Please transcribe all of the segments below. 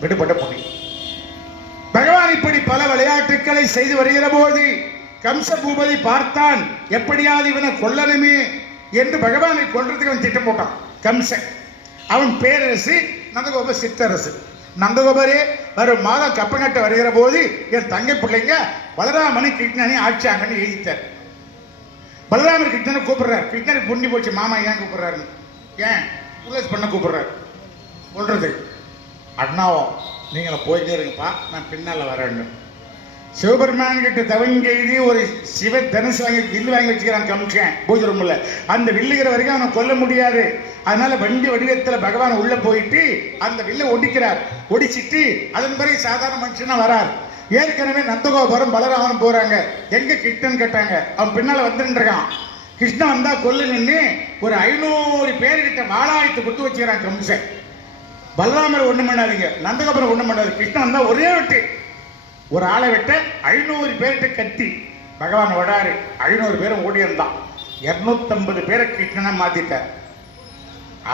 விடுபட்ட முடியும் பகவான் இப்படி பல விளையாட்டுக்களை செய்து வருகிற போது கம்ச பூபதி பார்த்தான் எப்படியாவது இவனை கொல்லணுமே என்று பகவானை கொல்றதுக்கு அவன் திட்டம் போட்டான். கம்சன். அவன் பேரரசு நந்தகோப சித்தரசு நந்தகோபரே வரும் மாதம் கப்பங்கட்ட வருகிற போது என் தங்கை பிள்ளைங்க பலராமனை கிருஷ்ணனை ஆட்சியாங்கன்னு எழுதித்தார் பலராமர் கிருஷ்ணனை கூப்பிடுறார். கிருஷ்ணனுக்கு புண்ணி போச்சு மாமா ஏன் கூப்பிடுறாரு ஏன்? புல்லஸ் பண்ண கூப்பிடுறாரு. சொல்றது அண்ணாவோ நீங்களும் போயிட்டே இருங்கப்பா நான் பின்னால் வரேன்னு. சிவபெருமான் கிட்ட தவங்கெய்தி ஒரு சிவ தனுசு வாங்கி வில்லு வாங்கி வச்சுக்கிறான் கம்சன் பூஜை ரூம்ல அந்த வில்லுகிற வரைக்கும் அவனை கொல்ல முடியாது. அதனால வண்டி வடிவத்தில் பகவான் உள்ள போயிட்டு அந்த வில்லை ஒடிக்கிறார். ஒடிச்சிட்டு அதன் பிறகு சாதாரண மனுஷனா வரார். ஏற்கனவே நந்தகோபுரம் பலராமன் போறாங்க. எங்க கிருஷ்ணன் கேட்டாங்க. அவன் பின்னால வந்துட்டு இருக்கான். கிருஷ்ணன் வந்தா கொல்லுங்கன்னு ஒரு ஐநூறு பேர்கிட்ட வாழாயத்தை கொடுத்து வச்சுக்கிறான் கம்சன். பலராமர் ஒன்றும் பண்ணாதீங்க. நந்தகபுரம் ஒன்றும் பண்ணாது. கிருஷ்ணன் தான் ஒரே வெட்டு. ஒரு ஆளை வெட்ட ஐநூறு பேர்கிட்ட கத்தி. பகவான் வடாரு ஐநூறு பேரும் ஓடி இருந்தான் இருநூத்தம்பது பேரை கிருஷ்ணனை மாத்திட்டார்.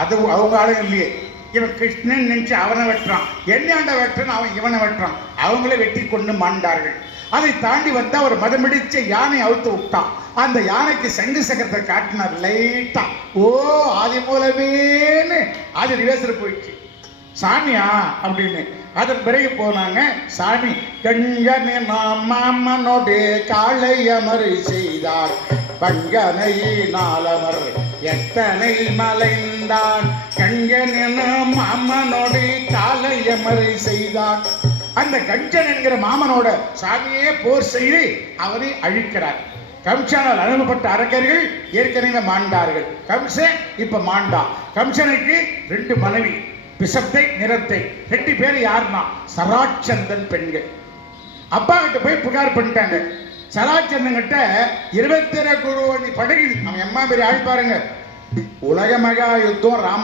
அது அவங்க ஆளும் இல்லையே. இவன் கிருஷ்ணன் நினைச்சு அவனை வெட்டுறான். என்னாண்ட வெட்டுறான் அவன் இவனை வெட்டுறான். அவங்களே வெட்டி கொண்டு மாண்டார்கள். அதை தாண்டி வந்தா ஒரு மதமிடிச்ச யானை அவுத்து விட்டான். அந்த யானைக்கு சங்கு சக்கரத்தை காட்டினார் லைட்டா. ஓ ஆதி போலவேன்னு அது ரிவேசர் போயிடுச்சு. சாமியா அப்படின்னு. அதன் பிறகு போனாங்க சாமி கஞ்சனை மாமனோடு காலை அமர் செய்தார். பங்கனை நாளமர் எத்தனை மலைந்தான். கஞ்சன மாமனோடு காலை அமர் செய்தார். அந்த கஞ்சன் என்கிற மாமனோட சாமியே போர் செய்து அவரை அழிக்கிறார். கம்சனால் அனுப்பப்பட்ட அரக்கர்கள் ஏற்கனவே மாண்டார்கள். கம்சன் இப்ப மாண்டா. கம்சனுக்கு ரெண்டு மனைவி. பிசத்தை நிறத்தை. ரெண்டு பேர் யாருன்னா? சராச்சந்தன் பெண்கள். அப்பா கிட்ட போய் புகார் பண்ணிட்டாங்க. சராச்சந்தன் கிட்ட இருபத்தி ரெண்டு படகு. நம்ம எம்மா பெரிய ஆள் பாருங்க. உலக மகா யுத்தம் ராம